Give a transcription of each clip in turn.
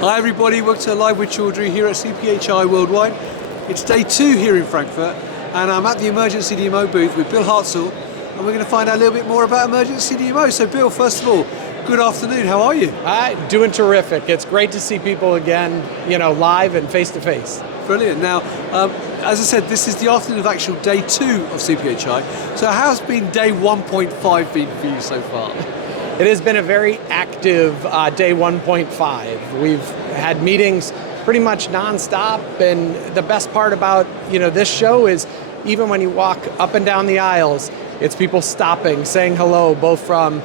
Hi everybody, welcome to Live with Chaudhry here at CPHI Worldwide. It's day 2 here in Frankfurt and I'm at the Emergent CDMO booth with Bill Hartzel and we're going to find out a little bit more about Emergent CDMO. So Bill, first of all, good afternoon, how are you? Hi, doing terrific. It's great to see people again, live and face to face. Brilliant. Now, as I said, this is the afternoon of actual day 2 of CPHI. So how's been day 1.5 been for you so far? It has been a very active day 1.5. We've had meetings pretty much nonstop, and the best part about this show is even when you walk up and down the aisles, it's people stopping, saying hello, both from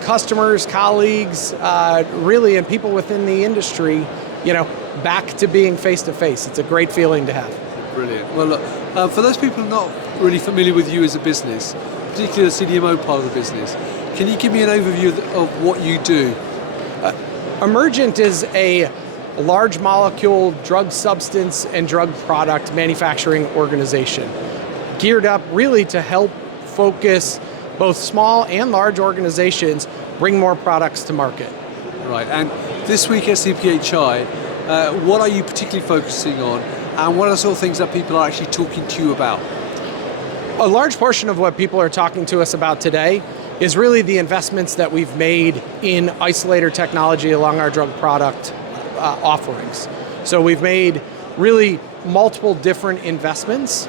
customers, colleagues, really, and people within the industry, back to being face to face. It's a great feeling to have. Brilliant. Well, look, for those people not really familiar with you as a business, particularly the CDMO part of the business, can you give me an overview of what you do? Emergent is a large molecule drug substance and drug product manufacturing organization, geared up really to help focus both small and large organizations bring more products to market. Right, and this week at CPHI, what are you particularly focusing on, and what are the sort of things that people are actually talking to you about? A large portion of what people are talking to us about today is really the investments that we've made in isolator technology along our drug product offerings. So we've made really multiple different investments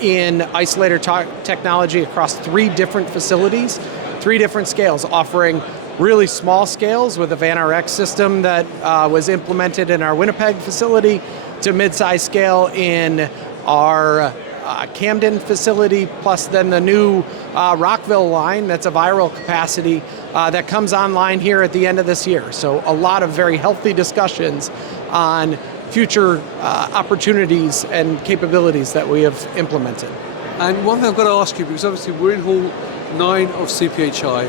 in isolator technology across 3 different facilities, 3 different scales, offering really small scales with a VanRx system that was implemented in our Winnipeg facility, to mid-size scale in our Camden facility, plus then the new Rockville line that's a viral capacity that comes online here at the end of this year. So a lot of very healthy discussions on future opportunities and capabilities that we have implemented. And one thing I've got to ask you, because obviously we're in Hall 9 of CPHI,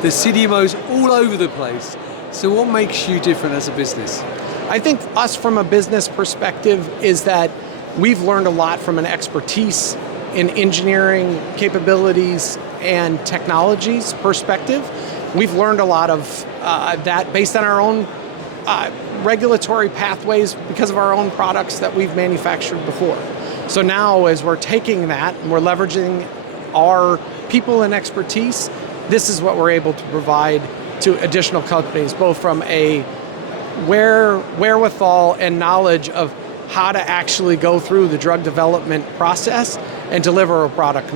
there's CDMOs all over the place. So what makes you different as a business? I think us from a business perspective is that we've learned a lot from an expertise in engineering capabilities and technologies perspective. We've learned a lot of that based on our own regulatory pathways because of our own products that we've manufactured before. So now as we're taking that and we're leveraging our people and expertise, this is what we're able to provide to additional companies, both from a wherewithal and knowledge of how to actually go through the drug development process and deliver a product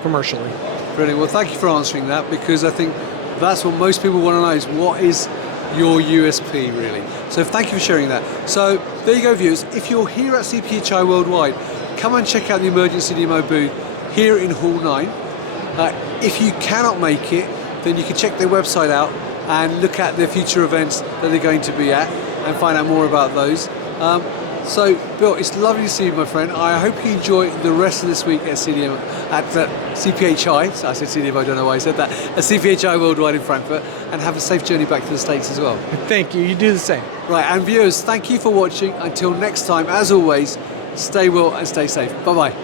commercially. Brilliant. Well, thank you for answering that, because I think that's what most people want to know, is what is your USP really. So thank you for sharing that. So there you go, viewers. If you're here at CPHI Worldwide, come and check out the Emergent CDMO booth here in Hall 9. If you cannot make it, then you can check their website out and look at the future events that they're going to be at and find out more about those. So, Bill, it's lovely to see you, my friend. I hope you enjoy the rest of this week at CDMO, at CPHI. So I said CDMO, I don't know why I said that. At CPHI Worldwide in Frankfurt, and have a safe journey back to the States as well. Thank you. You do the same. Right, and viewers, thank you for watching. Until next time, as always, stay well and stay safe. Bye-bye.